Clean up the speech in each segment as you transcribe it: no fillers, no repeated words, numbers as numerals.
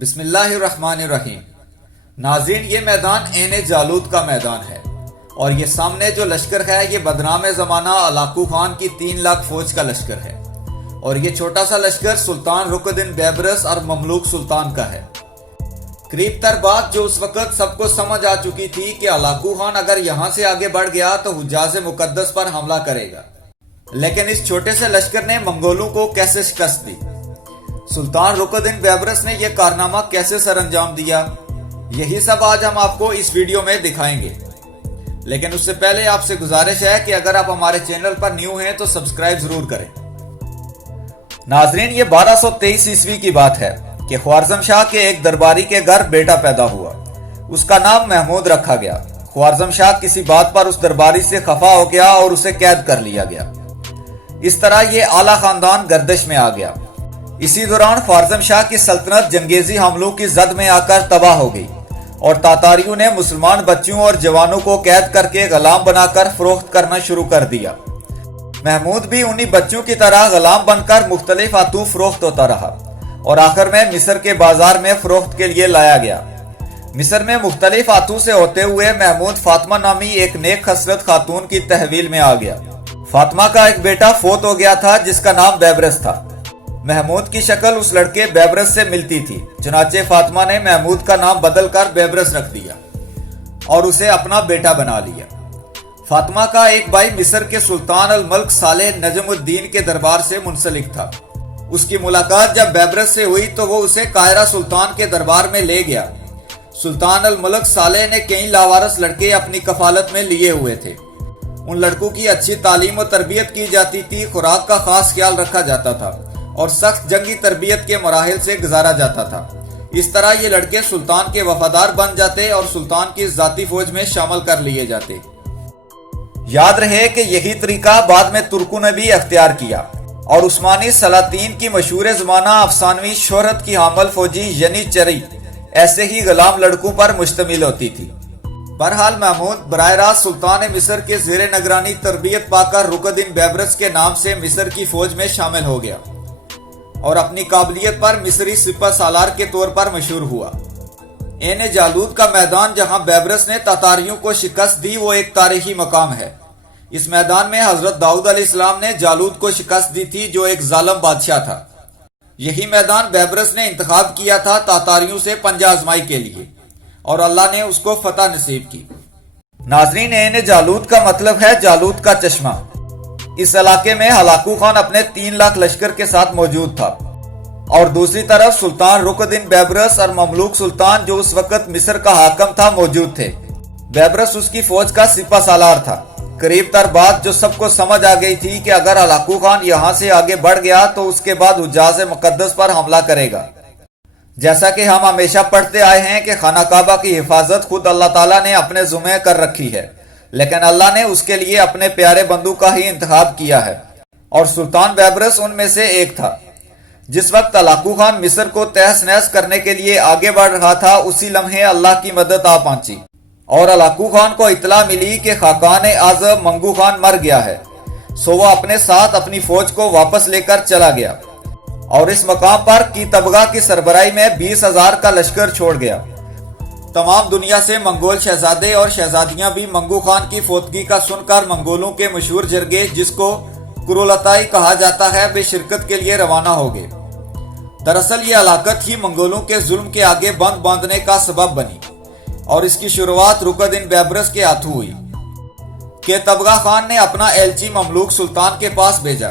بسم اللہ الرحمن الرحیم۔ ناظرین، یہ میدان عین جالوت کا میدان ہے اور یہ سامنے جو لشکر ہے یہ بدنام زمانہ علاقو خان کی 3 لاکھ فوج کا لشکر ہے اور یہ چھوٹا سا لشکر سلطان رک الدین بیبرس اور مملوک سلطان کا ہے۔ قریب تر بات جو اس وقت سب کو سمجھ آ چکی تھی کہ علاقو خان اگر یہاں سے آگے بڑھ گیا تو حجاز مقدس پر حملہ کرے گا، لیکن اس چھوٹے سے لشکر نے منگولوں کو کیسے شکست دی، سلطان رک الدین بیبرس نے یہ کارنامہ کیسے سر انجام دیا، یہی سب آج ہم آپ کو اس ویڈیو میں دکھائیں گے۔ لیکن اس سے پہلے آپ سے گزارش ہے کہ اگر آپ ہمارے چینل پر نیو ہیں تو سبسکرائب ضرور کریں۔ ناظرین، یہ 1223 عیسوی کی بات ہے کہ خوارزم شاہ کے ایک درباری کے گھر بیٹا پیدا ہوا۔ اس کا نام محمود رکھا گیا۔ خوارزم شاہ کسی بات پر اس درباری سے خفا ہو گیا اور اسے قید کر لیا گیا۔ اس طرح یہ اعلیٰ خاندان گردش میں آ گیا۔ اسی دوران خوارزم شاہ کی سلطنت جنگیزی حملوں کی زد میں آ کر تباہ ہو گئی اور تاتاریوں نے مسلمان بچوں اور جوانوں کو قید کر کے غلام بنا کر فروخت کرنا شروع کر دیا۔ محمود بھی انہی بچوں کی طرح غلام بن کر مختلف ہاتھوں فروخت ہوتا رہا اور آخر میں مصر کے بازار میں فروخت کے لیے لایا گیا۔ مصر میں مختلف ہاتھوں سے ہوتے ہوئے محمود فاطمہ نامی ایک نیک خصلت خاتون کی تحویل میں آ گیا۔ فاطمہ کا ایک بیٹا فوت ہو گیا تھا جس کا نام بیبرس تھا۔ محمود کی شکل اس لڑکے بیبرس سے ملتی تھی، چنانچہ فاطمہ نے محمود کا نام بدل کر بیبرس رکھ دیا اور اسے اپنا بیٹا بنا لیا۔ فاطمہ کا ایک بھائی مصر کے سلطان الملک صالح نجم الدین کے دربار سے منسلک تھا۔ اس کی ملاقات جب بیبرس سے ہوئی تو وہ اسے قاہرہ سلطان کے دربار میں لے گیا۔ سلطان الملک صالح نے کئی لاوارث لڑکے اپنی کفالت میں لیے ہوئے تھے۔ ان لڑکوں کی اچھی تعلیم و تربیت کی جاتی تھی، خوراک کا خاص خیال رکھا جاتا تھا اور سخت جنگی تربیت کے مراحل سے گزارا جاتا تھا۔ اس طرح یہ لڑکے سلطان کے وفادار بن جاتے اور سلطان کی ذاتی فوج میں شامل کر لیے جاتے۔ یاد رہے کہ یہی طریقہ بعد میں ترکوں نے بھی اختیار کیا اور عثمانی سلاطین کی مشہور زمانہ افسانوی شہرت کی حامل فوجی یعنی چری ایسے ہی غلام لڑکوں پر مشتمل ہوتی تھی۔ بہرحال محمود براہ راست سلطان مصر کے زیر نگرانی تربیت پا کر رک الدین بیبرس کے نام سے مصر کی فوج میں شامل ہو گیا اور اپنی قابلیت پر مصری سپہ سالار کے طور پر مشہور ہوا۔ عین جالوت کا میدان جہاں بیبرس نے تاتاریوں کو شکست دی وہ ایک تاریخی مقام ہے۔ اس میدان میں حضرت داؤد علیہ السلام نے جالوت کو شکست دی تھی جو ایک ظالم بادشاہ تھا۔ یہی میدان بیبرس نے انتخاب کیا تھا تاتاریوں سے پنجہ آزمائی کے لیے اور اللہ نے اس کو فتح نصیب کی۔ ناظرین، عین جالوت کا مطلب ہے جالوت کا چشمہ۔ اس علاقے میں ہلاکو خان اپنے 3 لاکھ لشکر کے ساتھ موجود تھا اور دوسری طرف سلطان رک الدین بیبرس اور مملوک سلطان جو اس وقت مصر کا حاکم تھا موجود تھے۔ بیبرس اس کی فوج کا سپہ سالار تھا۔ قریب تر بات جو سب کو سمجھ آ گئی تھی کہ اگر ہلاکو خان یہاں سے آگے بڑھ گیا تو اس کے بعد حجاز مقدس پر حملہ کرے گا۔ جیسا کہ ہم ہمیشہ پڑھتے آئے ہیں کہ خانہ کعبہ کی حفاظت خود اللہ تعالیٰ نے اپنے ذمہ کر رکھی ہے، لیکن اللہ نے اس کے لیے اپنے پیارے بندوں کا ہی انتخاب کیا ہے اور سلطان بیبرس ان میں سے ایک تھا۔ جس وقت ہلاکو خان مصر کو تہس نہس کرنے کے لیے آگے بڑھ رہا تھا اسی لمحے اللہ کی مدد آ پہنچی اور ہلاکو خان کو اطلاع ملی کہ خاقان اعظم منگو خان مر گیا ہے، سو وہ اپنے ساتھ اپنی فوج کو واپس لے کر چلا گیا اور اس مقام پر کی تبغہ کی سربراہی میں 20,000 کا لشکر چھوڑ گیا۔ تمام دنیا سے منگول شہزادے اور شہزادیاں بھی منگو خان کی فوتگی کا سن کر منگولوں کے مشہور جرگے جس کو کرولتائی کہا جاتا ہے بے شرکت کے لیے روانہ ہو گئے۔ دراصل یہ ہلاکت ہی منگولوں کے ظلم کے آگے بند باندھنے کا سبب بنی اور اس کی شروعات رک الدین بیبرس کے ہاتھوں ہوئی کہ تبغہ خان نے اپنا ایلچی مملوک سلطان کے پاس بھیجا۔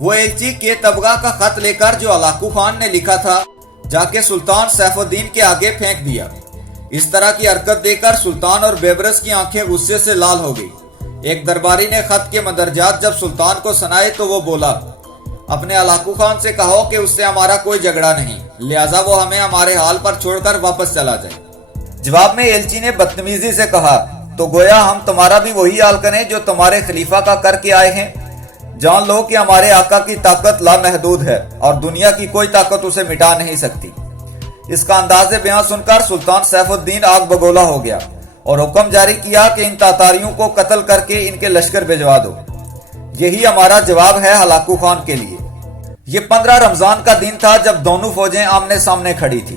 وہ ایلچی کے تبغہ کا خط لے کر جو ہلاکو خان نے لکھا تھا جا کے سلطان سیف الدین کے آگے پھینک دیا۔ اس طرح کی حرکت دے کر سلطان اور بیبرس کی آنکھیں غصے سے لال ہو گئی۔ ایک درباری نے خط کے مندرجات جب سلطان کو سنائے تو وہ بولا، اپنے ہلاکو خان سے کہو کہ اس سے ہمارا کوئی جھگڑا نہیں، لہٰذا وہ ہمیں ہمارے حال پر چھوڑ کر واپس چلا جائے۔ جواب میں ایلچی نے بدتمیزی سے کہا، تو گویا ہم تمہارا بھی وہی حال کریں جو تمہارے خلیفہ کا کر کے آئے ہیں۔ جان لو کہ ہمارے آقا کی طاقت لامحدود ہے اور دنیا کی کوئی طاقت اسے مٹا نہیں سکتی۔ اس کا انداز بیان سن کر سلطان سیف الدین آگ بگولا ہو گیا اور حکم جاری کیا کہ ان تاتاریوں کو قتل کر کے ان کے لشکر بھجوا دو۔ یہی ہمارا جواب ہے ہلاکو خان کے لیے۔ یہ 15 رمضان کا دن تھا جب دونوں فوجیں آمنے سامنے کھڑی تھی۔